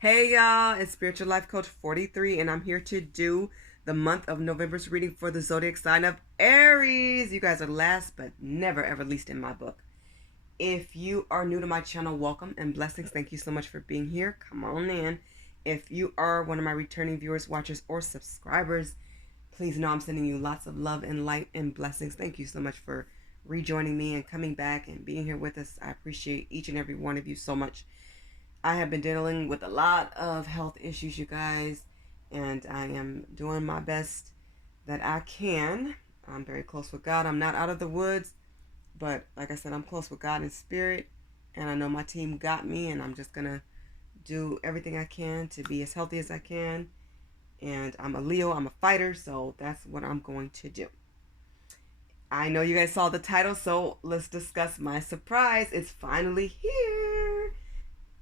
Hey y'all, it's Spiritual Life Coach 43, and I'm here to do the month of November's reading for the zodiac sign of Aries. You guys are last but never ever least in my book. If you are new to my channel, welcome and blessings. Thank you so much for being here. Come on in. If you are one of my returning viewers, watchers, or subscribers, please know I'm sending you lots of love and light and blessings. Thank you so much for rejoining me and coming back and being here with us. I appreciate each and every one of you so much. I have been dealing with a lot of health issues, you guys, and I am doing my best that I can. I'm very close with God. I'm not out of the woods, but like I said, I'm close with God in spirit, and I know my team got me, and I'm just going to do everything I can to be as healthy as I can. And I'm a Leo, I'm a fighter, so that's what I'm going to do. I know you guys saw the title, so let's discuss my surprise. It's finally here.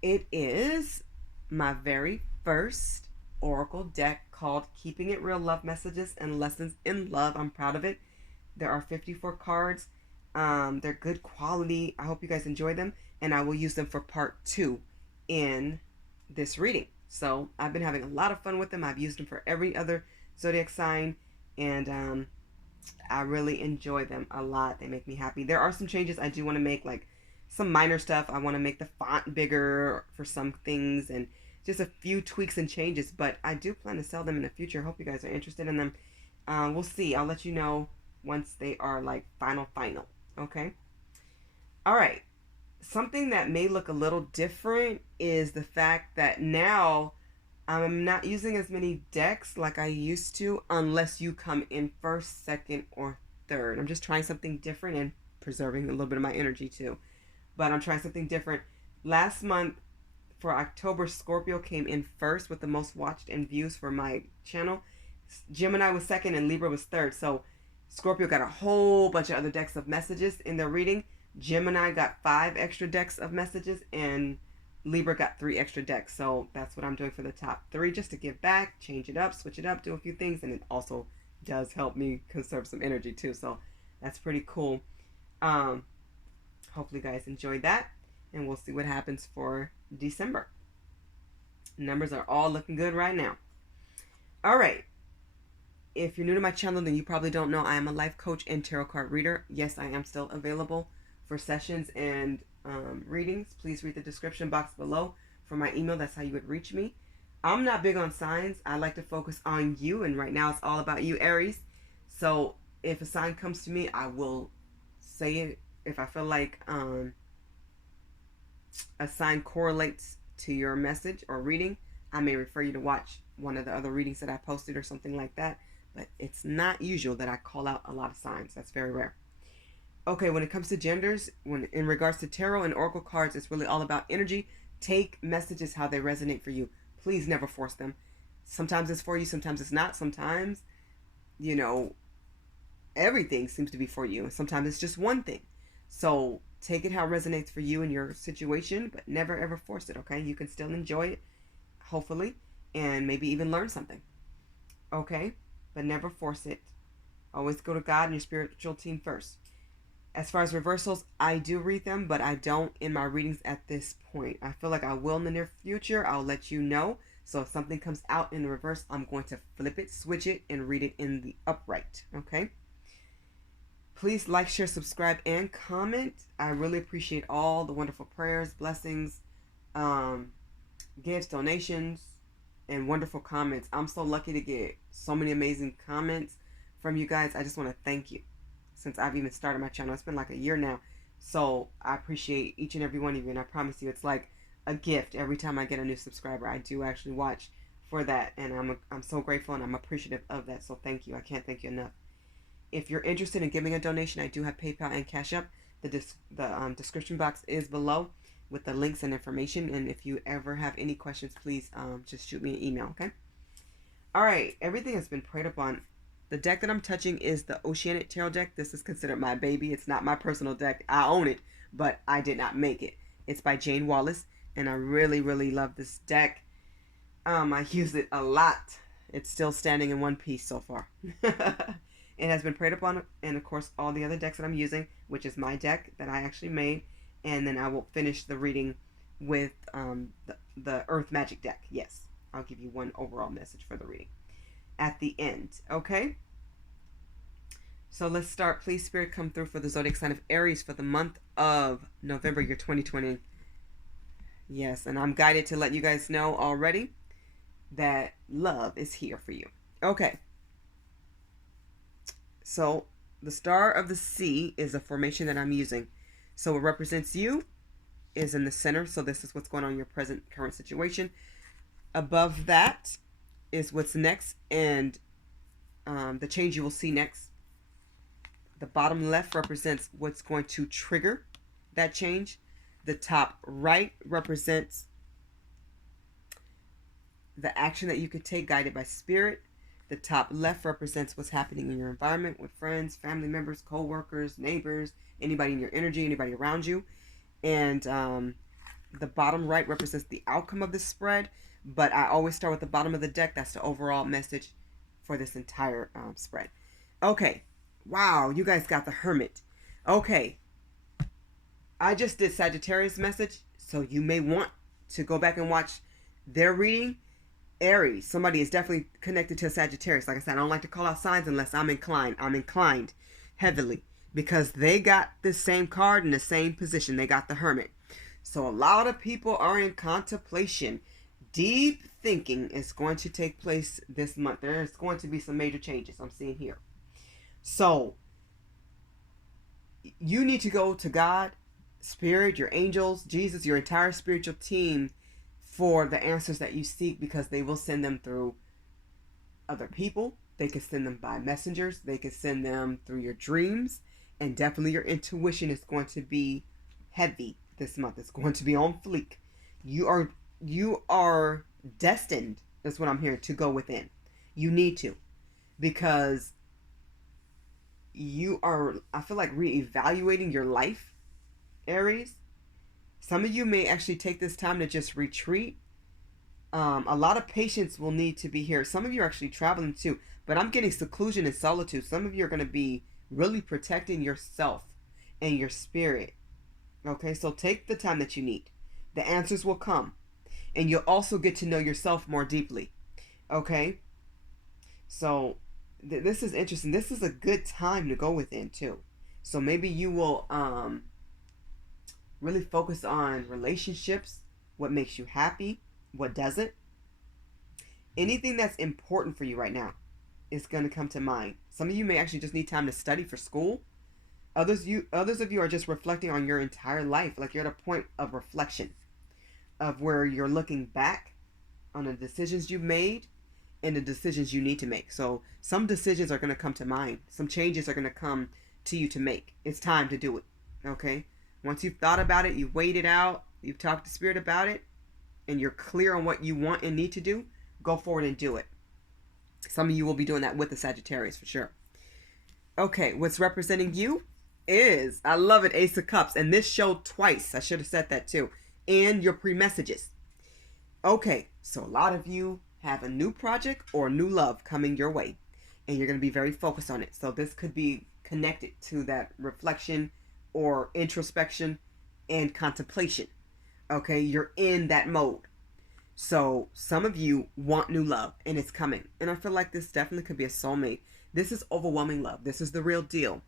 It is my very first oracle deck called Keeping It Real Love Messages and Lessons in Love. I'm proud of it. There are 54 cards. They're good quality. I hope you guys enjoy them, and I will use them for part 2 in this reading. So I've been having a lot of fun with them. I've used them for every other zodiac sign, and I really enjoy them a lot. They make me happy. There are some changes I do want to make, like some minor stuff. I want to make the font bigger for some things and just a few tweaks and changes, but I do plan to sell them in the future. Hope you guys are interested in them. We'll see. I'll let you know once they are like final. Okay. All right. Something that may look a little different is the fact that now I'm not using as many decks like I used to unless you come in first, second, or third. I'm just trying something different and preserving a little bit of my energy too. But I'm trying something different. Last month for October, Scorpio came in first with the most watched and views for my channel. Gemini was second and Libra was third. So Scorpio got a whole bunch of other decks of messages in their reading. Gemini got 5 extra decks of messages and Libra got 3 extra decks. So that's what I'm doing for the top 3, just to give back, change it up, switch it up, do a few things. And it also does help me conserve some energy too. So that's pretty cool. Hopefully you guys enjoyed that, and we'll see what happens for December. Numbers are all looking good right now. All right. If you're new to my channel, then you probably don't know I am a life coach and tarot card reader. Yes, I am still available for sessions and readings. Please read the description box below for my email. That's how you would reach me. I'm not big on signs. I like to focus on you, and right now it's all about you, Aries. So if a sign comes to me, I will say it. If I feel like a sign correlates to your message or reading, I may refer you to watch one of the other readings that I posted or something like that. But it's not usual that I call out a lot of signs. That's very rare. Okay, when it comes to genders, when in regards to tarot and oracle cards, it's really all about energy. Take messages how they resonate for you. Please never force them. Sometimes it's for you, sometimes it's not. Sometimes, you know, everything seems to be for you. Sometimes it's just one thing. So take it how it resonates for you and your situation, but never ever force it, okay? You can still enjoy it, hopefully, and maybe even learn something, okay? But never force it. Always go to God and your spiritual team first. As far as reversals, I do read them, but I don't in my readings at this point. I feel like I will in the near future. I'll let you know. So if something comes out in the reverse, I'm going to flip it, switch it, and read it in the upright, okay? Please like, share, subscribe, and comment. I really appreciate all the wonderful prayers, blessings, gifts, donations, and wonderful comments. I'm so lucky to get so many amazing comments from you guys. I just want to thank you. Since I've even started my channel, it's been like a year now. So I appreciate each and every one of you, and I promise you it's like a gift every time I get a new subscriber. I do actually watch for that, and I'm so grateful and I'm appreciative of that. So thank you. I can't thank you enough. If you're interested in giving a donation, I do have PayPal and CashApp. The description box is below with the links and information. And if you ever have any questions, please just shoot me an email, okay? All right, everything has been prayed upon. The deck that I'm touching is the Oceanic tarot deck. This is considered my baby. It's not my personal deck. I own it, but I did not make it. It's by Jayne, Wallace, and I really, really love this deck. I use it a lot. It's still standing in one piece so far. It has been prayed upon, and of course all the other decks that I'm using, which is my deck that I actually made, and then I will finish the reading with the Earth Magic deck. Yes, I'll give you one overall message for the reading at the end. Okay? So let's start. Please, Spirit, come through for the zodiac sign of Aries for the month of November, year 2020. Yes, and I'm guided to let you guys know already that love is here for you. Okay. So the star of the sea is a formation that I'm using. So what represents you is in the center. So this is what's going on in your current situation. Above that is what's next, and the change you will see next. The bottom left represents what's going to trigger that change. The top right represents the action that you could take guided by spirit. The top left represents what's happening in your environment with friends, family members, co-workers, neighbors, anybody in your energy, anybody around you. And the bottom right represents the outcome of the spread. But I always start with the bottom of the deck. That's the overall message for this entire spread. Okay. Wow, you guys got the Hermit. Okay. I just did Sagittarius message, so you may want to go back and watch their reading. Aries, somebody is definitely connected to Sagittarius. Like I said, I don't like to call out signs unless I'm inclined. I'm inclined heavily because they got the same card in the same position. They got the Hermit. So a lot of people are in contemplation. Deep thinking is going to take place this month. There's going to be some major changes I'm seeing here. So you need to go to God, Spirit, your angels, Jesus, your entire spiritual team for the answers that you seek, because they will send them through other people. They can send them by messengers. They can send them through your dreams. And definitely your intuition is going to be heavy this month. It's going to be on fleek. You are destined, that's what I'm hearing, to go within. You need to, because you are, I feel like, reevaluating your life, Aries. Some of you may actually take this time to just retreat. A lot of patience will need to be here. Some of you are actually traveling too, but I'm getting seclusion and solitude. Some of you are going to be really protecting yourself and your spirit. Okay, so take the time that you need. The answers will come, and you'll also get to know yourself more deeply. Okay, so this is interesting. This is a good time to go within too. So maybe you will really focus on relationships, what makes you happy, what doesn't. Anything that's important for you right now is going to come to mind. Some of you may actually just need time to study for school. Others of you are just reflecting on your entire life, like you're at a point of reflection, of where you're looking back on the decisions you've made and the decisions you need to make. So some decisions are going to come to mind. Some changes are going to come to you to make. It's time to do it. Okay? Once you've thought about it, you've weighed it out, you've talked to Spirit about it, and you're clear on what you want and need to do, go forward and do it. Some of you will be doing that with the Sagittarius for sure. Okay, what's representing you is, I love it, Ace of Cups. And this showed twice. I should have said that too. And your pre-messages. Okay, so a lot of you have a new project or new love coming your way, and you're going to be very focused on it. So this could be connected to that reflection or introspection and contemplation. Okay, you're in that mode. So some of you want new love, and it's coming. And I feel like this definitely could be a soulmate. This is overwhelming love. This is the real deal.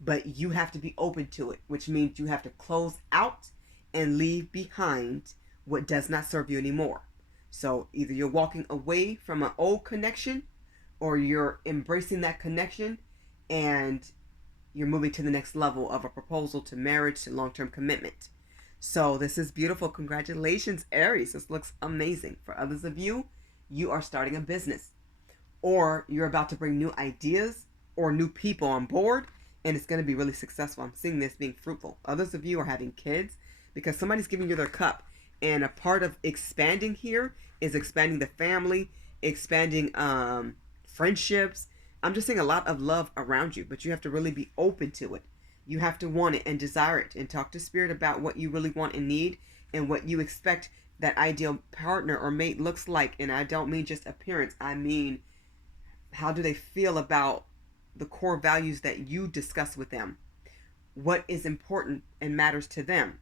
But you have to be open to it, which means you have to close out and leave behind what does not serve you anymore. So either you're walking away from an old connection, or you're embracing that connection and you're moving to the next level of a proposal to marriage, to long-term commitment. So this is beautiful. Congratulations, Aries. This looks amazing. For others of you, you are starting a business, or you're about to bring new ideas or new people on board, and it's going to be really successful. I'm seeing this being fruitful. Others of you are having kids because somebody's giving you their cup. And a part of expanding here is expanding the family, expanding friendships. I'm just seeing a lot of love around you, but you have to really be open to it. You have to want it and desire it, and talk to Spirit about what you really want and need, and what you expect that ideal partner or mate looks like. And I don't mean just appearance. I mean, how do they feel about the core values that you discuss with them? What is important and matters to them?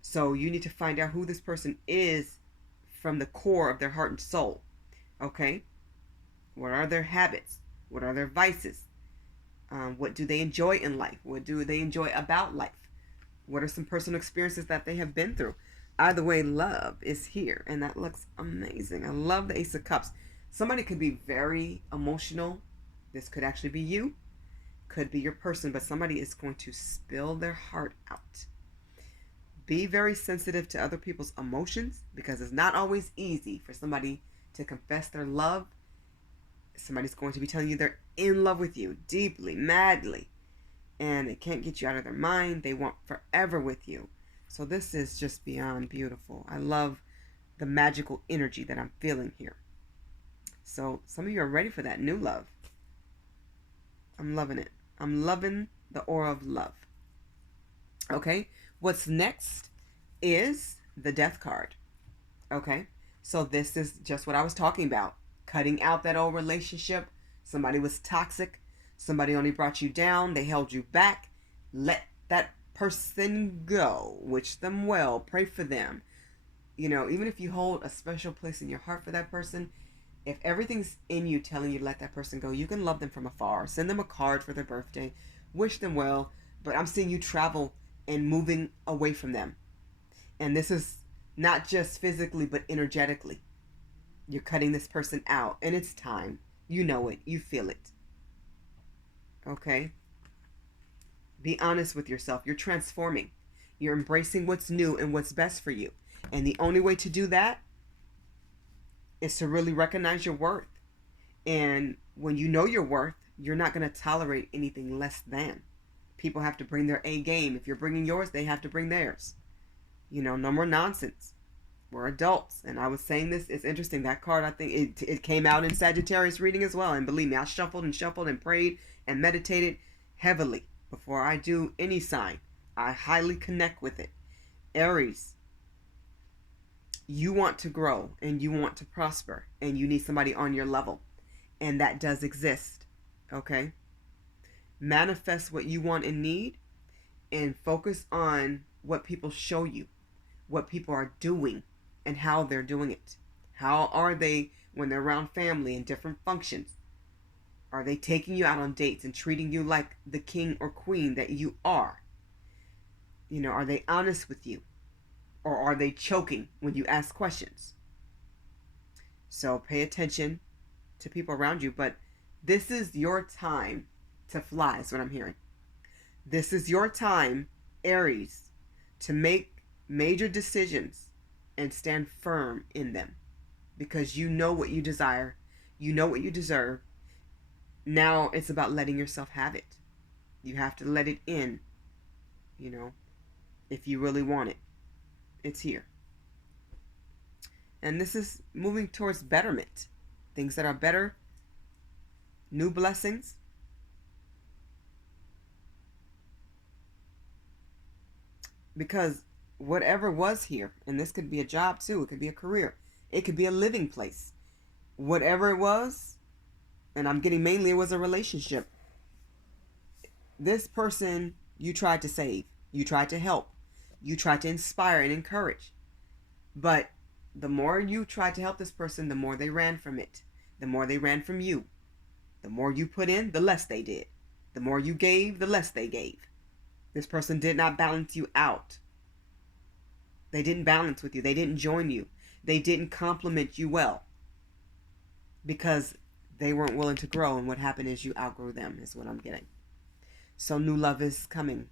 So you need to find out who this person is from the core of their heart and soul. Okay? What are their habits? What are their vices? What do they enjoy in life? What do they enjoy about life? What are some personal experiences that they have been through? Either way, love is here, and that looks amazing. I love the Ace of Cups. Somebody could be very emotional. This could actually be you, could be your person, but somebody is going to spill their heart out. Be very sensitive to other people's emotions, because it's not always easy for somebody to confess their love. Somebody's going to be telling you they're in love with you deeply, madly, and they can't get you out of their mind. They want forever with you. So this is just beyond beautiful. I love the magical energy that I'm feeling here. So some of you are ready for that new love. I'm loving it. I'm loving the aura of love. Okay, what's next is the Death card. Okay, so this is just what I was talking about. Cutting out that old relationship. Somebody was toxic. Somebody only brought you down. They held you back. Let that person go. Wish them well. Pray for them. You know, even if you hold a special place in your heart for that person, if everything's in you telling you to let that person go, you can love them from afar. Send them a card for their birthday. Wish them well. But I'm seeing you travel and moving away from them. And this is not just physically, but energetically. You're cutting this person out, and it's time. You know it. You feel it. Okay? Be honest with yourself. You're transforming. You're embracing what's new and what's best for you. And the only way to do that is to really recognize your worth. And when you know your worth, you're not going to tolerate anything less than. People have to bring their A game. If you're bringing yours, they have to bring theirs. You know, no more nonsense. We're adults. And I was saying this, it's interesting. That card, I think it came out in Sagittarius reading as well. And believe me, I shuffled and prayed and meditated heavily before I do any sign. I highly connect with it. Aries, you want to grow and you want to prosper and you need somebody on your level. And that does exist. Okay? Manifest what you want and need and focus on what people show you, what people are doing and how they're doing it. How are they when they're around family and different functions? Are they taking you out on dates and treating you like the king or queen that you are? You know, are they honest with you? Or are they choking when you ask questions? So pay attention to people around you. But this is your time to fly, is what I'm hearing. This is your time, Aries, to make major decisions and stand firm in them. Because you know what you desire. You know what you deserve. Now it's about letting yourself have it. You have to let it in, you know, if you really want it. It's here. And this is moving towards betterment. Things that are better. New blessings. Because whatever was here, and this could be a job too, it could be a career, it could be a living place. Whatever it was, and I'm getting mainly it was a relationship. This person you tried to save, you tried to help, you tried to inspire and encourage. But the more you tried to help this person, the more they ran from it. The more they ran from you. The more you put in, the less they did. The more you gave, the less they gave. This person did not balance you out. They didn't balance with you. They didn't join you. They didn't compliment you well. Because they weren't willing to grow, and what happened is you outgrew them, is what I'm getting. So new love is coming.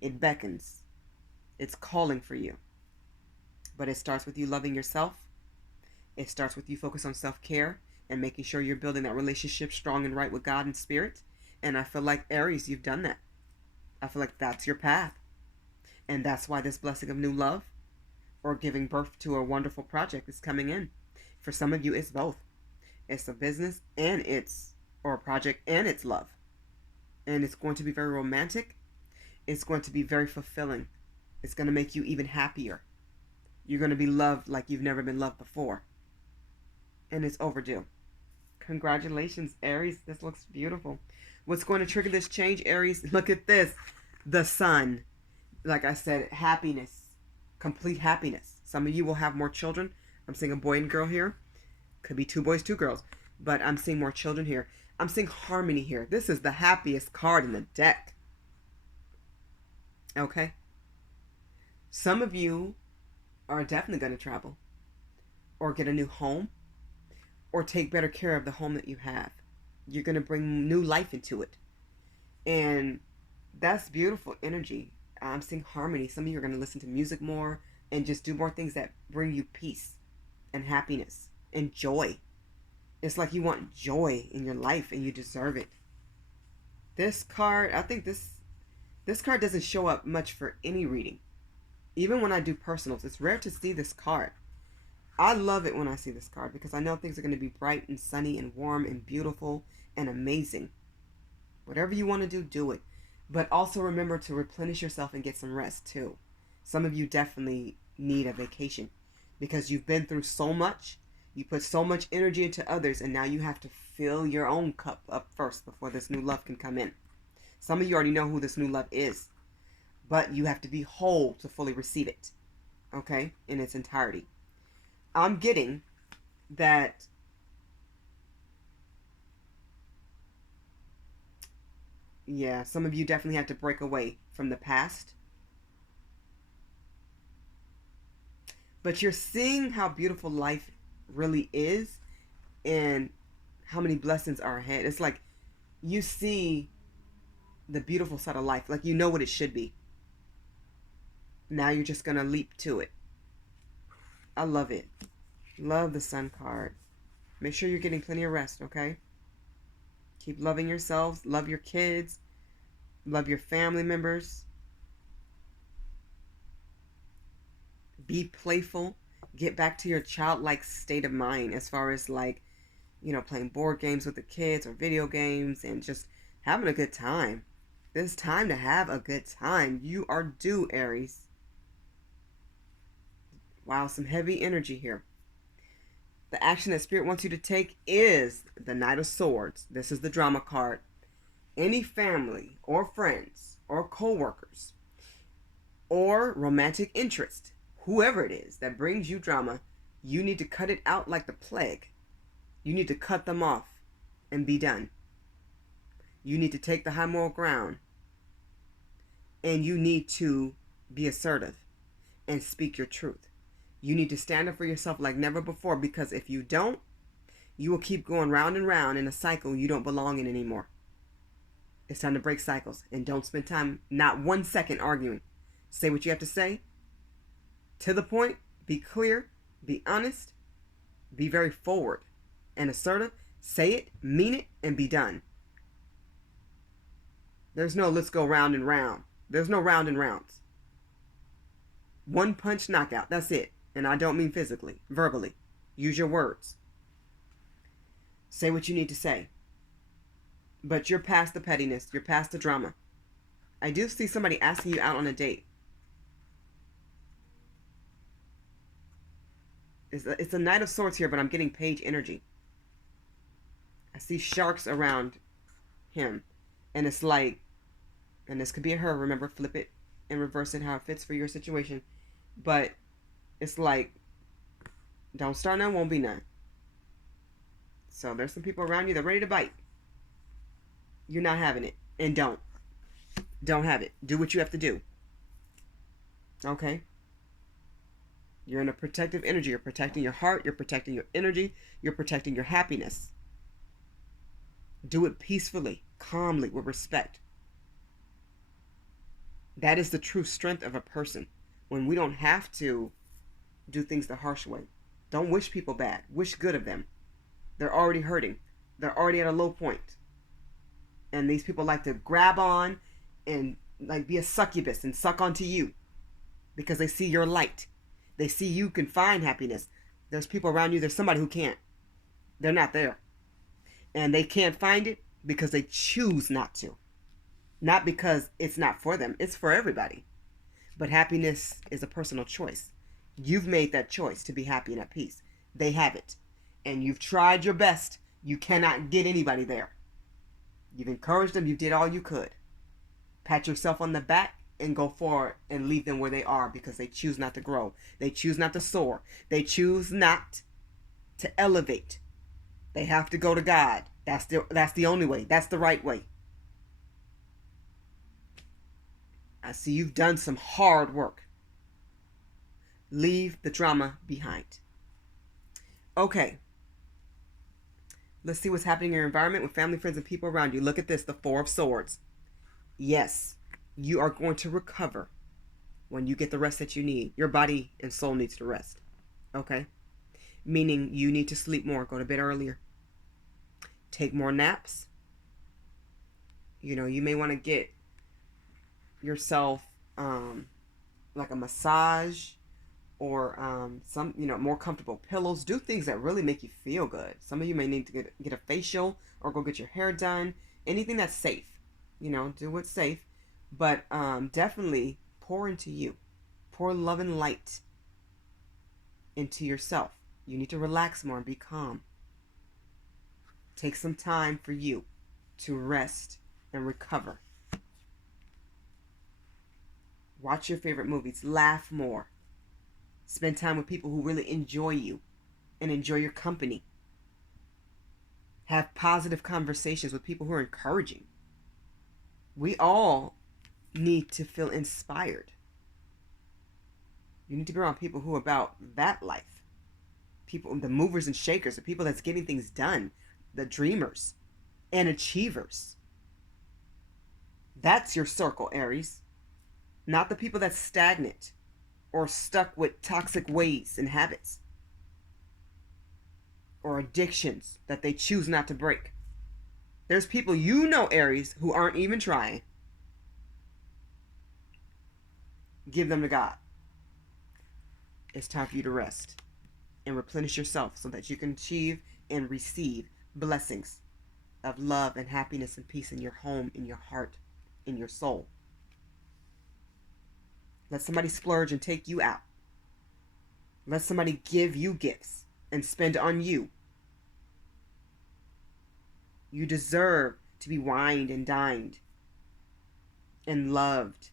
It beckons. It's calling for you. But it starts with you loving yourself. It starts with you focus on self-care and making sure you're building that relationship strong and right with God and Spirit. And I feel like Aries, you've done that. I feel like that's your path. And that's why this blessing of new love or giving birth to a wonderful project is coming in. For some of you, it's both. It's a business and or a project and it's love. And it's going to be very romantic. It's going to be very fulfilling. It's going to make you even happier. You're going to be loved like you've never been loved before. And it's overdue. Congratulations, Aries. This looks beautiful. What's going to trigger this change, Aries? Look at this. The sun. Like I said, happiness. Complete happiness. Some of you will have more children. I'm seeing a boy and girl here. Could be 2 boys, 2 girls. But I'm seeing more children here. I'm seeing harmony here. This is the happiest card in the deck. Okay? Some of you are definitely going to travel. Or get a new home. Or take better care of the home that you have. You're going to bring new life into it. And that's beautiful energy. I'm seeing harmony. Some of you are going to listen to music more and just do more things that bring you peace and happiness and joy. It's like you want joy in your life and you deserve it. This card, I think this card doesn't show up much for any reading. Even when I do personals, it's rare to see this card. I love it when I see this card because I know things are going to be bright and sunny and warm and beautiful and amazing. Whatever you want to do, do it. But also remember to replenish yourself and get some rest too. Some of you definitely need a vacation because you've been through so much. You put so much energy into others and now you have to fill your own cup up first before this new love can come in. Some of you already know who this new love is, but you have to be whole to fully receive it, okay, in its entirety. I'm getting that some of you definitely have to break away from the past. But you're seeing how beautiful life really is and how many blessings are ahead. It's like you see the beautiful side of life, like you know what it should be. Now you're just going to leap to it. I love it. Love the Sun card. Make sure you're getting plenty of rest, okay? Keep loving yourselves. Love your kids. Love your family members. Be playful. Get back to your childlike state of mind as far as like, playing board games with the kids or video games and just having a good time. It's time to have a good time. You are due, Aries. Wow, some heavy energy here. The action that Spirit wants you to take is the Knight of Swords. This is the drama card. Any family or friends or co-workers or romantic interest, whoever it is that brings you drama, you need to cut it out like the plague. You need to cut them off and be done. You need to take the high moral ground. And you need to be assertive and speak your truth. You need to stand up for yourself like never before, because if you don't, you will keep going round and round in a cycle you don't belong in anymore. It's time to break cycles and don't spend time, not 1 second, arguing. Say what you have to say. To the point, be clear, be honest, be very forward and assertive. Say it, mean it, and be done. There's no let's go round and round. There's no round and rounds. 1 punch knockout, that's it. And I don't mean physically, verbally. Use your words. Say what you need to say. But you're past the pettiness. You're past the drama. I do see somebody asking you out on a date. It's a Knight of Swords here, but I'm getting Page energy. I see sharks around him. And it's like, and this could be a her, remember, flip it and reverse it how it fits for your situation. But it's like, don't start none, won't be none. So there's some people around you that are ready to bite. You're not having it. And don't have it. Do what you have to do. Okay? You're in a protective energy. You're protecting your heart. You're protecting your energy. You're protecting your happiness. Do it peacefully, calmly, with respect. That is the true strength of a person. When we don't have to do things the harsh way. Don't wish people bad. Wish good of them. They're already hurting. They're already at a low point. And these people like to grab on and like be a succubus and suck onto you because they see your light. They see you can find happiness. There's people around you. There's somebody who can't. They're not there. And they can't find it because they choose not to. Not because it's not for them. It's for everybody. But happiness is a personal choice. You've made that choice to be happy and at peace. They haven't. And you've tried your best. You cannot get anybody there. You've encouraged them. You did all you could. Pat yourself on the back and go forward and leave them where they are because they choose not to grow. They choose not to soar. They choose not to elevate. They have to go to God. That's the only way. That's the right way. I see you've done some hard work. Leave the drama behind. Okay. Let's see what's happening in your environment with family, friends, and people around you. Look at this, the Four of Swords. Yes, you are going to recover when you get the rest that you need. Your body and soul needs to rest. Okay? Meaning you need to sleep more, go to bed earlier. Take more naps. You know, you may want to get yourself like a massage or some, more comfortable pillows. Do things that really make you feel good. Some of you may need to get a facial or go get your hair done. Anything that's safe. Do what's safe. But definitely pour into you. Pour love and light into yourself. You need to relax more and be calm. Take some time for you to rest and recover. Watch your favorite movies. Laugh more. Spend time with people who really enjoy you and enjoy your company. Have positive conversations with people who are encouraging. We all need to feel inspired. You need to be around people who are about that life. People, the movers and shakers, the people that's getting things done, the dreamers and achievers. That's your circle, Aries. Not the people that's stagnant or stuck with toxic ways and habits or addictions that they choose not to break. There's people Aries, who aren't even trying. Give them to God. It's time for you to rest and replenish yourself so that you can achieve and receive blessings of love and happiness and peace in your home, in your heart, in your soul. Let somebody splurge and take you out. Let somebody give you gifts and spend on you. You deserve to be wined and dined and loved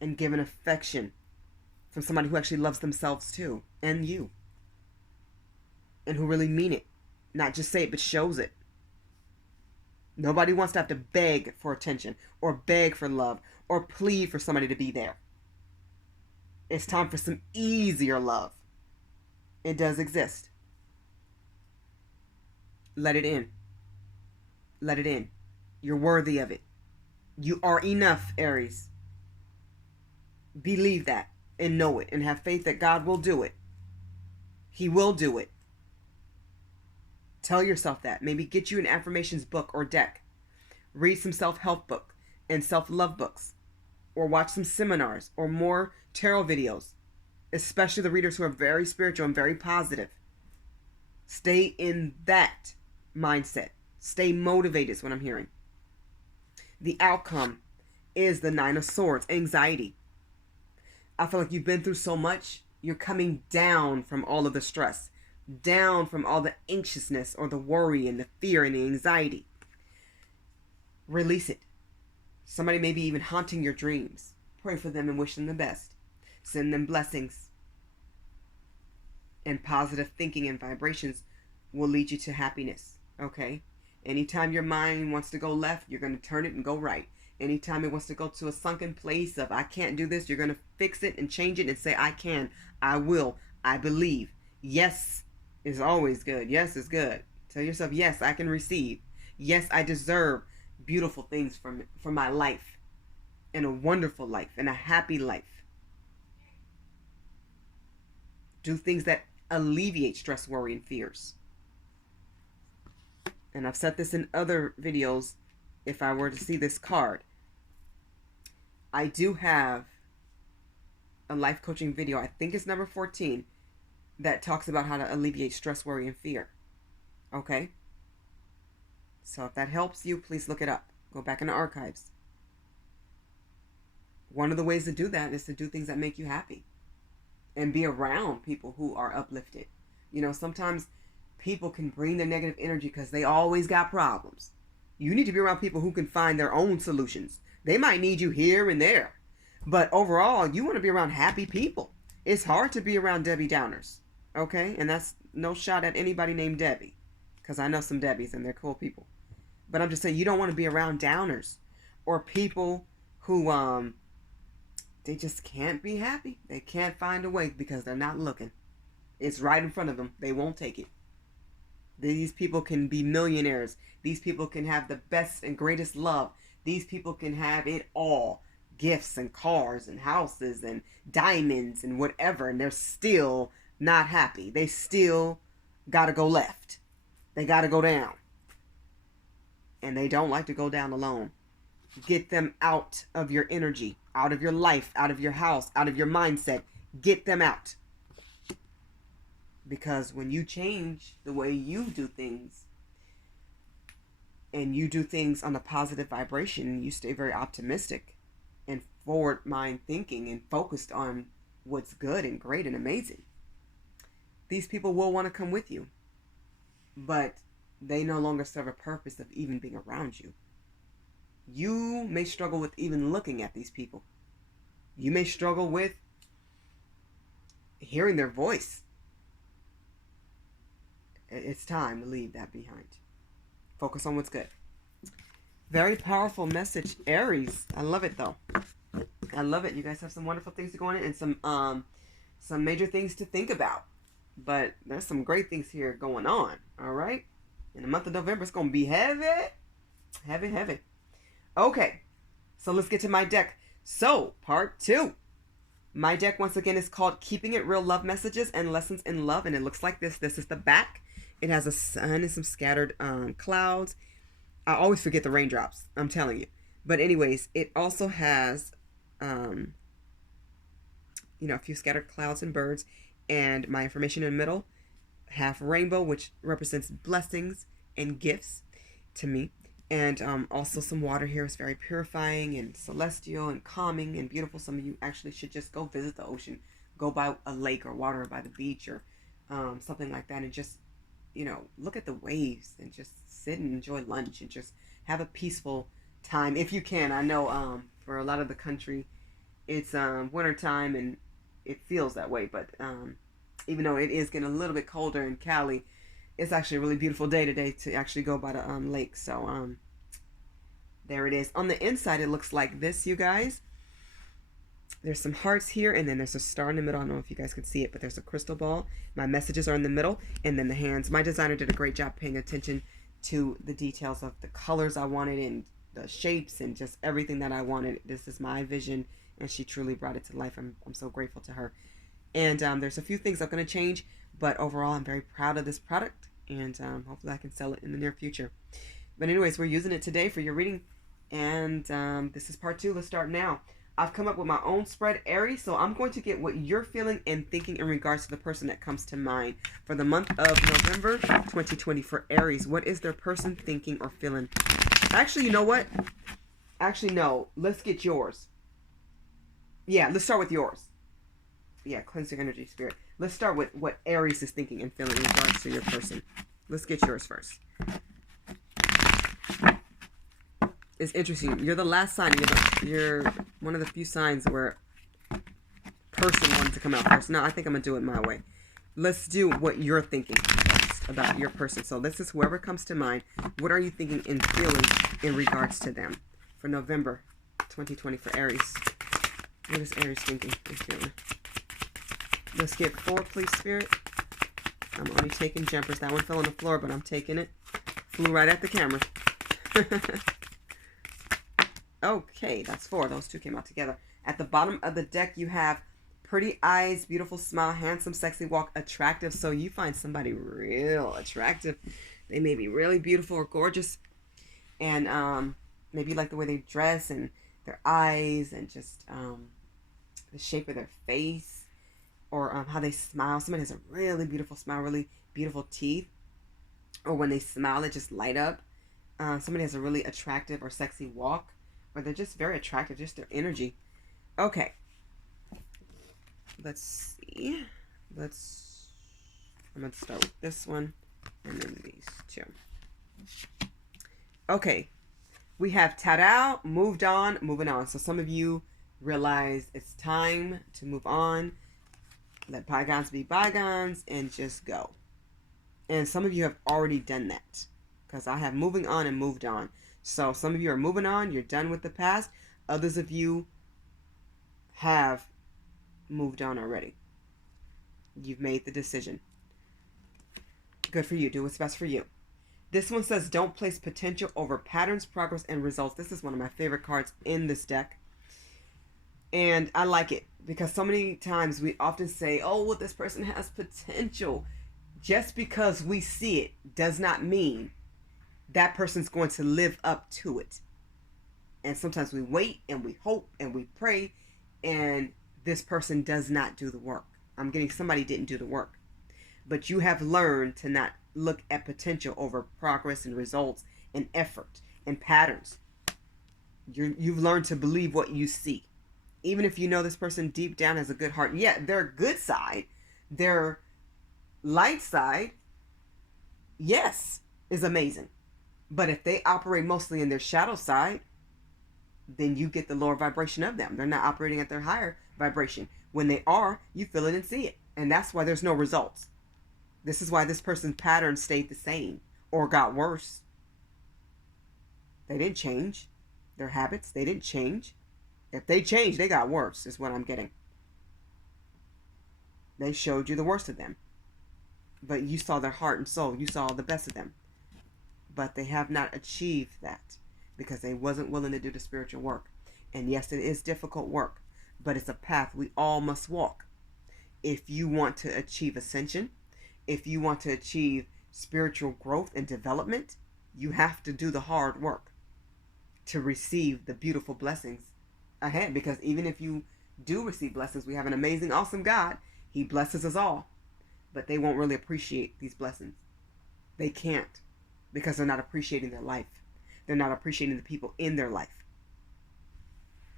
and given affection from somebody who actually loves themselves too, and you, and who really mean it. Not just say it, but shows it. Nobody wants to have to beg for attention or beg for love or plead for somebody to be there. It's time for some easier love. It does exist. Let it in. Let it in. You're worthy of it. You are enough, Aries. Believe that and know it and have faith that God will do it. He will do it. Tell yourself that. Maybe get you an affirmations book or deck. Read some self-help book and self-love books. Or watch some seminars or more tarot videos. Especially the readers who are very spiritual and very positive. Stay in that mindset. Stay motivated is what I'm hearing. The outcome is the Nine of Swords, anxiety. I feel like you've been through so much. You're coming down from all of the stress. Down from all the anxiousness or the worry and the fear and the anxiety. Release it. Somebody may be even haunting your dreams. Pray for them and wish them the best. Send them blessings. And positive thinking and vibrations will lead you to happiness. Okay? Anytime your mind wants to go left, you're going to turn it and go right. Anytime it wants to go to a sunken place of I can't do this, you're going to fix it and change it and say I can, I will, I believe. Yes is always good. Yes is good. Tell yourself, yes, I can receive. Yes, I deserve beautiful things from my life and a wonderful life and a happy life. Do things that alleviate stress, worry, and fears. And I've said this in other videos. If I were to see this card, I do have a life coaching video, I think it's number 14, that talks about how to alleviate stress, worry, and fear. Okay? So if that helps you, please look it up. Go back in the archives. One of the ways to do that is to do things that make you happy. And be around people who are uplifted. Sometimes people can bring their negative energy because they always got problems. You need to be around people who can find their own solutions. They might need you here and there. But overall, you want to be around happy people. It's hard to be around Debbie Downers. Okay? And that's no shot at anybody named Debbie. Because I know some Debbies and they're cool people. But I'm just saying, you don't want to be around downers. Or people who, they just can't be happy. They can't find a way because they're not looking. It's right in front of them. They won't take it. These people can be millionaires. These people can have the best and greatest love. These people can have it all. Gifts and cars and houses and diamonds and whatever. And they're still not happy. They still got to go left. They got to go down. And they don't like to go down alone. Get them out of your energy, out of your life, out of your house, out of your mindset. Get them out. Because when you change the way you do things, and you do things on a positive vibration, you stay very optimistic and forward mind thinking and focused on what's good and great and amazing, these people will want to come with you. But they no longer serve a purpose of even being around you. You may struggle with even looking at these people. You may struggle with hearing their voice. It's time to leave that behind. Focus on what's good. Very powerful message, Aries. I love it though. I love it. You guys have some wonderful things to go on and some major things to think about. But there's some great things here going on. All right. In the month of November, it's going to be heavy. Heavy, heavy. Okay. So let's get to my deck. So, part 2. My deck, once again, is called Keeping It Real Love Messages and Lessons in Love. And it looks like this. This is the back. It has a sun and some scattered clouds. I always forget the raindrops. I'm telling you. But anyways, it also has, a few scattered clouds and birds. And my information in the middle, half rainbow, which represents blessings and gifts to me. And also some water here is very purifying and celestial and calming and beautiful. Some of you actually should just go visit the ocean. Go by a lake or water by the beach or something like that. And just, look at the waves and just sit and enjoy lunch and just have a peaceful time if you can. I know for a lot of the country, it's winter time and it feels that way. But even though it is getting a little bit colder in Cali, it's actually a really beautiful day today to actually go by the lake. So there it is. On the inside, it looks like this, you guys. There's some hearts here, and then there's a star in the middle. I don't know if you guys can see it, but there's a crystal ball. My messages are in the middle, and then the hands. My designer did a great job paying attention to the details of the colors I wanted and the shapes and just everything that I wanted. This is my vision, and she truly brought it to life. I'm so grateful to her. And there's a few things I'm going to change, but overall, I'm very proud of this product, and hopefully I can sell it in the near future. But anyways, we're using it today for your reading, and this is part 2. Let's start now. I've come up with my own spread, Aries, so I'm going to get what you're feeling and thinking in regards to the person that comes to mind for the month of November 2020 for Aries. What is their person thinking or feeling? Actually, you know what? Actually, no. Let's get yours. Yeah, let's start with yours. Yeah, cleanse your energy, spirit. Let's start with what Aries is thinking and feeling in regards to your person. Let's get yours first. It's interesting. You're the last sign. You're one of the few signs where person wanted to come out first. No, I think I'm going to do it my way. Let's do what you're thinking first about your person. So this is whoever comes to mind. What are you thinking and feeling in regards to them for November 2020 for Aries? What is Aries thinking and feeling? Let's get 4, please, spirit. I'm only taking jumpers. That one fell on the floor, but I'm taking it. Flew right at the camera. Okay, that's 4. Those 2 came out together. At the bottom of the deck, you have pretty eyes, beautiful smile, handsome, sexy walk, attractive. So you find somebody real attractive. They may be really beautiful or gorgeous. And maybe you like the way they dress and their eyes and just the shape of their face. Or how they smile. Somebody has a really beautiful smile, really beautiful teeth. Or when they smile, it just light up. Somebody has a really attractive or sexy walk. Or they're just very attractive, just their energy. Okay. Let's see. I'm going to start with this one. And then these 2. Okay. We have ta-da, moved on, moving on. So some of you realize it's time to move on. Let bygones be bygones and just go. And some of you have already done that, because I have moving on and moved on. So some of you are moving on. You're done with the past. Others of you have moved on already. You've made the decision. Good for you. Do what's best for you. This one says, don't place potential over patterns, progress, and results. This is one of my favorite cards in this deck. And I like it because so many times we often say, oh, well, this person has potential. Just because we see it does not mean that person's going to live up to it. And sometimes we wait and we hope and we pray, and this person does not do the work. I'm getting somebody didn't do the work. But you have learned to not look at potential over progress and results and effort and patterns. You've learned to believe what you see. Even if you know this person deep down has a good heart. Yeah, their good side, their light side, yes, is amazing. But if they operate mostly in their shadow side, then you get the lower vibration of them. They're not operating at their higher vibration. When they are, you feel it and see it. And that's why there's no results. This is why this person's pattern stayed the same or got worse. They didn't change. Their habits, they didn't change. If they changed, they got worse, is what I'm getting. They showed you the worst of them. But you saw their heart and soul. You saw the best of them. But they have not achieved that because they wasn't willing to do the spiritual work. And yes, it is difficult work, but it's a path we all must walk. If you want to achieve ascension, if you want to achieve spiritual growth and development, you have to do the hard work to receive the beautiful blessings ahead. Because even if you do receive blessings, we have an amazing, awesome God. He blesses us all. But they won't really appreciate these blessings. They can't, because they're not appreciating their life. They're not appreciating the people in their life.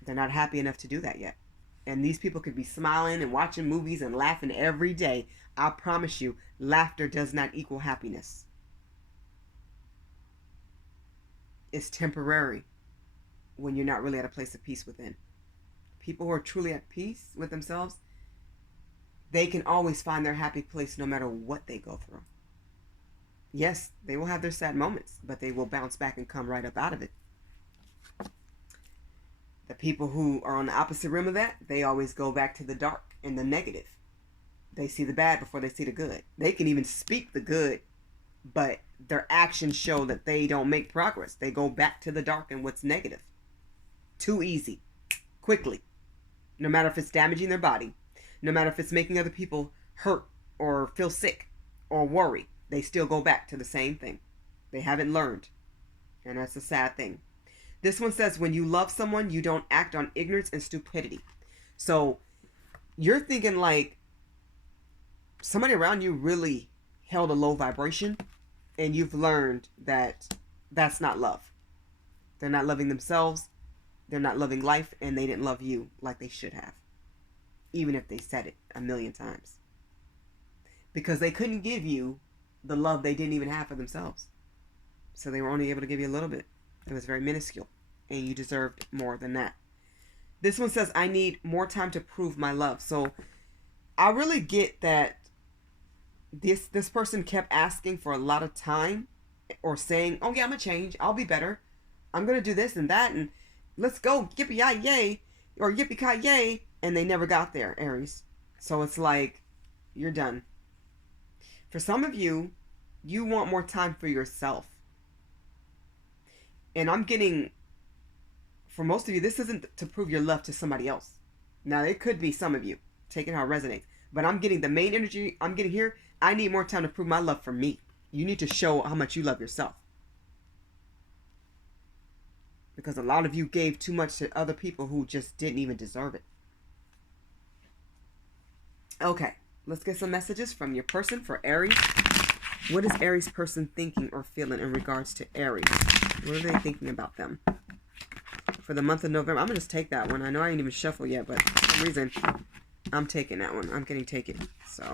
They're not happy enough to do that yet. And these people could be smiling and watching movies and laughing every day. I promise you, laughter does not equal happiness. It's temporary when you're not really at a place of peace within. People who are truly at peace with themselves, they can always find their happy place no matter what they go through. Yes, they will have their sad moments, but they will bounce back and come right up out of it. The people who are on the opposite rim of that, they always go back to the dark and the negative. They see the bad before they see the good. They can even speak the good, but their actions show that they don't make progress. They go back to the dark and what's negative. Too easy. Quickly. No matter if it's damaging their body, no matter if it's making other people hurt or feel sick or worry, they still go back to the same thing. They haven't learned. And that's a sad thing. This one says, when you love someone, you don't act on ignorance and stupidity. So you're thinking like somebody around you really held a low vibration, and you've learned that that's not love. They're not loving themselves. They're not loving life, and they didn't love you like they should have. Even if they said it a million times. Because they couldn't give you the love they didn't even have for themselves. So they were only able to give you a little bit. It was very minuscule. And you deserved more than that. This one says, I need more time to prove my love. So I really get that this person kept asking for a lot of time, or saying, oh yeah, I'm going to change. I'll be better. I'm going to do this and that. And let's go. Yippee-yi-yay. Or yippee-ki-yay. And they never got there, Aries. So it's like, you're done. For some of you, you want more time for yourself. And I'm getting, for most of you, this isn't to prove your love to somebody else. Now, it could be some of you, taking how it resonates. But I'm getting the main energy I'm getting here. I need more time to prove my love for me. You need to show how much you love yourself. Because a lot of you gave too much to other people who just didn't even deserve it. Okay, let's get some messages from your person for Aries. What is Aries person thinking or feeling in regards to Aries? What are they thinking about them? For the month of November, I'm going to just take that one. I know I ain't even shuffle yet, but for some reason, I'm taking that one. I'm getting taken. So,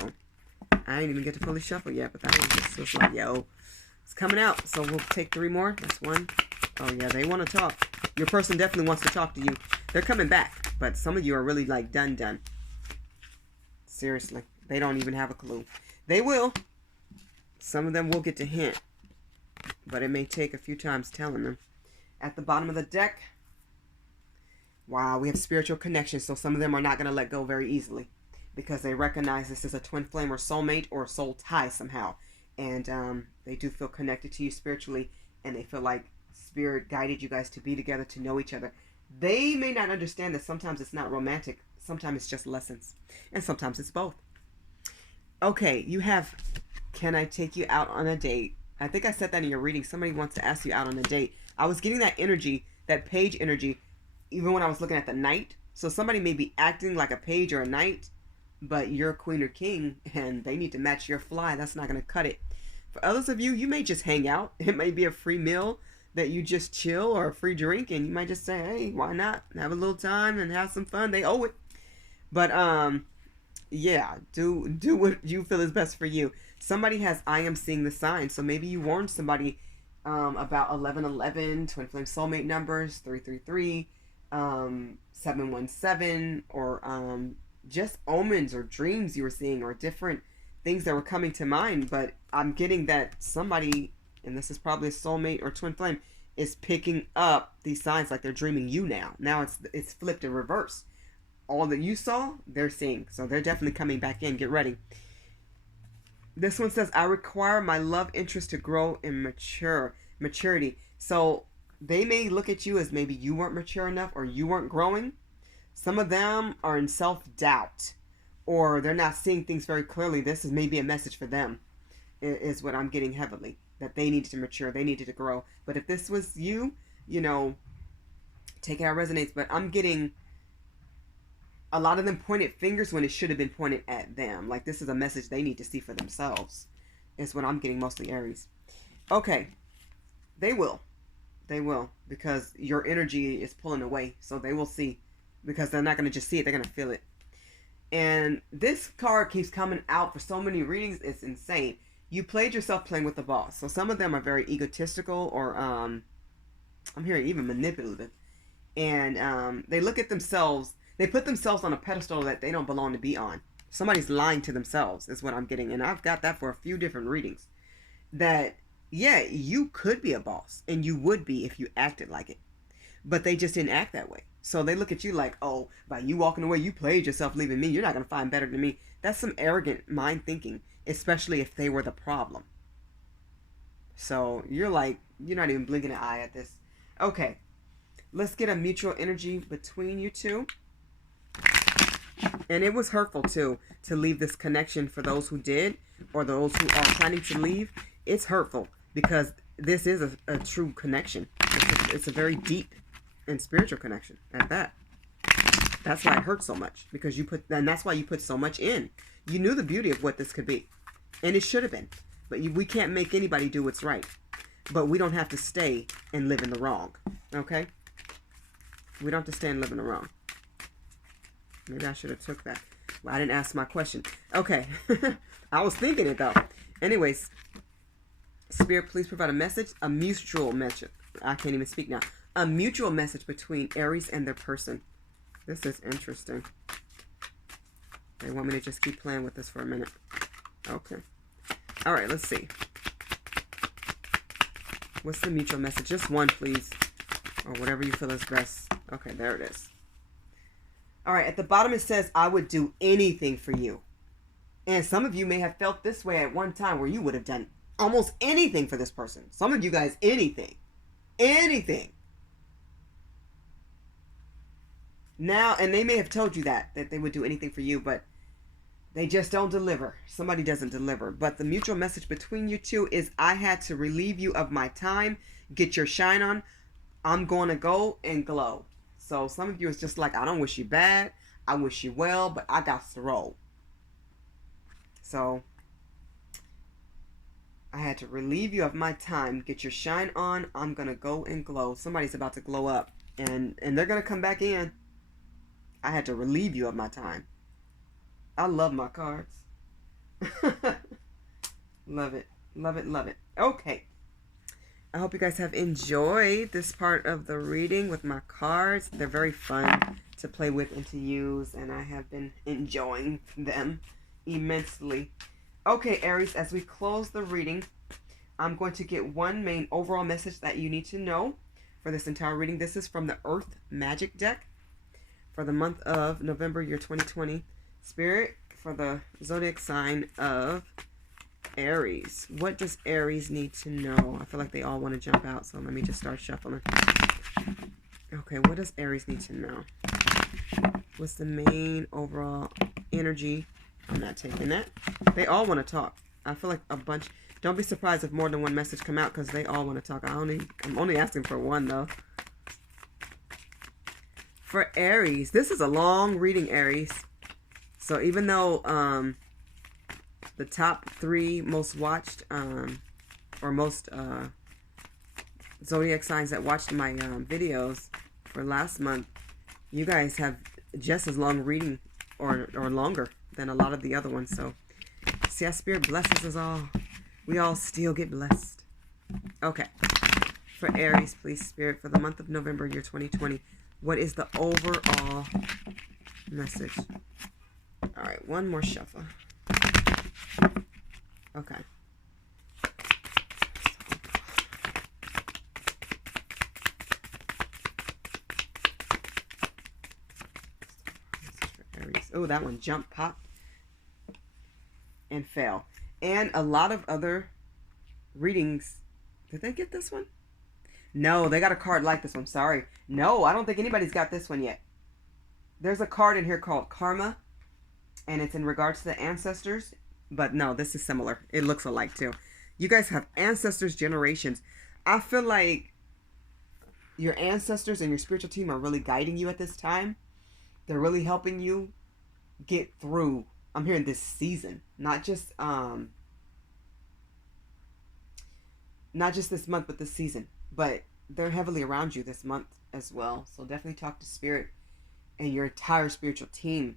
I ain't even get to fully shuffle yet, but that one just was like, yo, it's coming out. So, we'll take 3 more. That's 1, Oh, yeah, they want to talk. Your person definitely wants to talk to you. They're coming back, but some of you are really like done. Seriously, they don't even have a clue. They will. Some of them will get to hint, but it may take a few times telling them. At the bottom of the deck, wow, we have spiritual connection. So some of them are not going to let go very easily because they recognize this is a twin flame or soulmate or soul tie somehow. And they do feel connected to you spiritually, and they feel like Spirit guided you guys to be together, to know each other. They may not understand that sometimes it's not romantic. Sometimes it's just lessons. And sometimes it's both. Okay, you have, can I take you out on a date? I think I said that in your reading. Somebody wants to ask you out on a date. I was getting that energy, that page energy, even when I was looking at the knight. So somebody may be acting like a page or a knight, but you're a queen or king, and they need to match your fly. That's not going to cut it. For others of you, you may just hang out. It may be a free meal that you just chill, or a free drink, and you might just say, hey, why not? Have a little time and have some fun. They owe it. But, yeah, do what you feel is best for you. Somebody has, I am seeing the sign. So maybe you warned somebody about 1111, twin flame soulmate numbers, 333, 717, or just omens or dreams you were seeing, or different things that were coming to mind. But I'm getting that somebody, and this is probably a soulmate or twin flame, is picking up these signs like they're dreaming you now. Now it's flipped in reverse. All that you saw, they're seeing. So they're definitely coming back in. Get ready. This one says, I require my love interest to grow in maturity. So they may look at you as maybe you weren't mature enough, or you weren't growing. Some of them are in self-doubt, or they're not seeing things very clearly. This is maybe a message for them, is what I'm getting heavily. That they needed to mature. They needed to grow. But if this was you, you know, take it how it resonates. But I'm getting a lot of them pointed fingers when it should have been pointed at them. Like this is a message they need to see for themselves. Is what I'm getting, mostly Aries. Okay. They will. They will. Because your energy is pulling away. So they will see. Because they're not going to just see it. They're going to feel it. And this card keeps coming out for so many readings. It's insane. You played yourself playing with the boss. So some of them are very egotistical, or I'm hearing even manipulative. And they look at themselves. They put themselves on a pedestal that they don't belong to be on. Somebody's lying to themselves is what I'm getting. And I've got that for a few different readings. That, yeah, you could be a boss. And you would be if you acted like it. But they just didn't act that way. So they look at you like, oh, by you walking away, you played yourself leaving me. You're not going to find better than me. That's some arrogant mind thinking. Especially if they were the problem. So you're like, you're not even blinking an eye at this. Okay. Let's get a mutual energy between you two. And it was hurtful too to leave this connection for those who did, or those who are planning to leave. It's hurtful because this is a true connection. It's a very deep and spiritual connection at that. That's why it hurts so much, because and that's why you put so much in. You knew the beauty of what this could be, and it should have been. But we can't make anybody do what's right. But we don't have to stay and live in the wrong. Okay? We don't have to stay and live in the wrong. Maybe I should have took that. Well, I didn't ask my question. Okay. I was thinking it, though. Anyways. Spirit, please provide a message. A mutual message. I can't even speak now. A mutual message between Aries and their person. This is interesting. They want me to just keep playing with this for a minute. Okay. All right, let's see. What's the mutual message? Just one, please. Or whatever you feel is best. Okay, there it is. All right, at the bottom it says, I would do anything for you. And some of you may have felt this way at one time, where you would have done almost anything for this person. Some of you guys, anything. Anything. Now, and they may have told you that they would do anything for you, but they just don't deliver. Somebody doesn't deliver. But the mutual message between you two is, I had to relieve you of my time. Get your shine on. I'm going to go and glow. So some of you is just like, I don't wish you bad. I wish you well, but I got to roll. So I had to relieve you of my time. Get your shine on. I'm going to go and glow. Somebody's about to glow up. And they're going to come back in. I had to relieve you of my time. I love my cards. Love it. Love it. Love it. Okay. I hope you guys have enjoyed this part of the reading with my cards. They're very fun to play with and to use, and I have been enjoying them immensely. Okay, Aries, as we close the reading, I'm going to get one main overall message that you need to know for this entire reading. This is from the Earth Magic deck for the month of November, year 2020. Spirit, for the zodiac sign of Aries. What does Aries need to know? I feel like they all want to jump out, so let me just start shuffling. Okay, what does Aries need to know? What's the main overall energy? I'm not taking that. They all want to talk. I feel like a bunch. Don't be surprised if more than one message come out because they all want to talk. I'm only asking for one, though. For Aries, this is a long reading, Aries. So even though the top 3 most watched or most zodiac signs that watched my videos for last month, you guys have just as long reading or longer than a lot of the other ones. So see how Spirit blesses us all. We all still get blessed. Okay. For Aries, please, Spirit, for the month of November, year 2020, what is the overall message? All right, one more shuffle. Okay. Oh, that one jumped, popped, and fell. And a lot of other readings. Did they get this one? No, they got a card like this one. Sorry. No, I don't think anybody's got this one yet. There's a card in here called Karma, and it's in regards to the ancestors. But no, this is similar. It looks alike too. You guys have ancestors, generations. I feel like your ancestors and your spiritual team are really guiding you at this time. They're really helping you get through. I'm hearing this season, not just this month, but this season. But they're heavily around you this month as well. So definitely talk to Spirit and your entire spiritual team.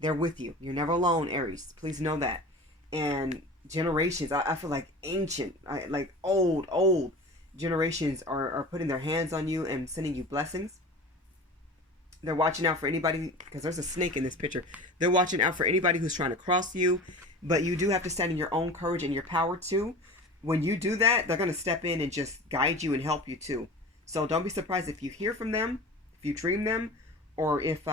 They're with you. You're never alone, Aries. Please know that. And generations, I feel like ancient, like old generations are putting their hands on you and sending you blessings. They're watching out for anybody, because there's a snake in this picture. They're watching out for anybody who's trying to cross you. But you do have to stand in your own courage and your power too. When you do that, they're going to step in and just guide you and help you too. So don't be surprised if you hear from them, if you dream them, or if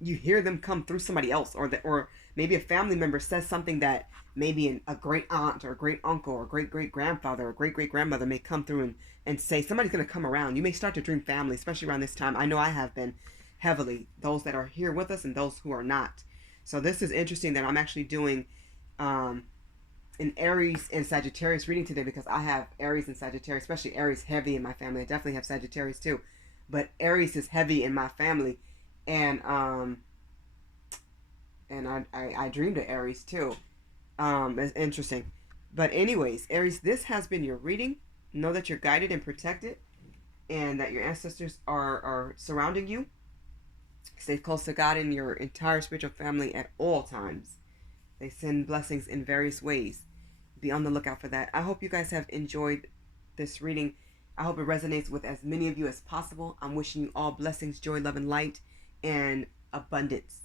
you hear them come through somebody else, or maybe a family member says something that maybe a great aunt or a great uncle or great great grandfather or great great grandmother may come through and say. Somebody's going to come around. You may start to dream family, especially around this time. I know I have been heavily, those that are here with us and those who are not. So this is interesting that I'm actually doing an Aries and Sagittarius reading today, because I have Aries and Sagittarius, especially Aries heavy in my family. I definitely have Sagittarius too, but Aries is heavy in my family. And I dreamed of Aries too. It's interesting. But anyways, Aries, this has been your reading. Know that you're guided and protected, and that your ancestors are surrounding you. Stay close to God and your entire spiritual family at all times. They send blessings in various ways. Be on the lookout for that. I hope you guys have enjoyed this reading. I hope it resonates with as many of you as possible. I'm wishing you all blessings, joy, love, and light, and abundance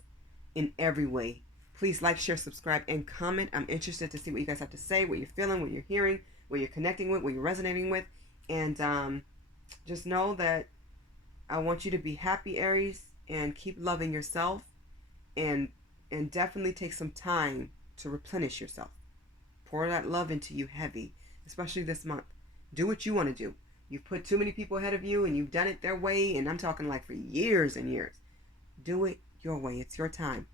in every way. Please like, share, subscribe, and comment. I'm interested to see what you guys have to say, what you're feeling, what you're hearing, what you're connecting with, what you're resonating with. And just know that I want you to be happy, Aries, and keep loving yourself, and definitely take some time to replenish yourself. Pour that love into you heavy, especially this month. Do what you want to do. You've put too many people ahead of you, and you've done it their way, and I'm talking like for years and years. Do it your way. It's your time.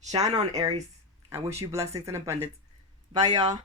Shine on, Aries. I wish you blessings and abundance. Bye, y'all.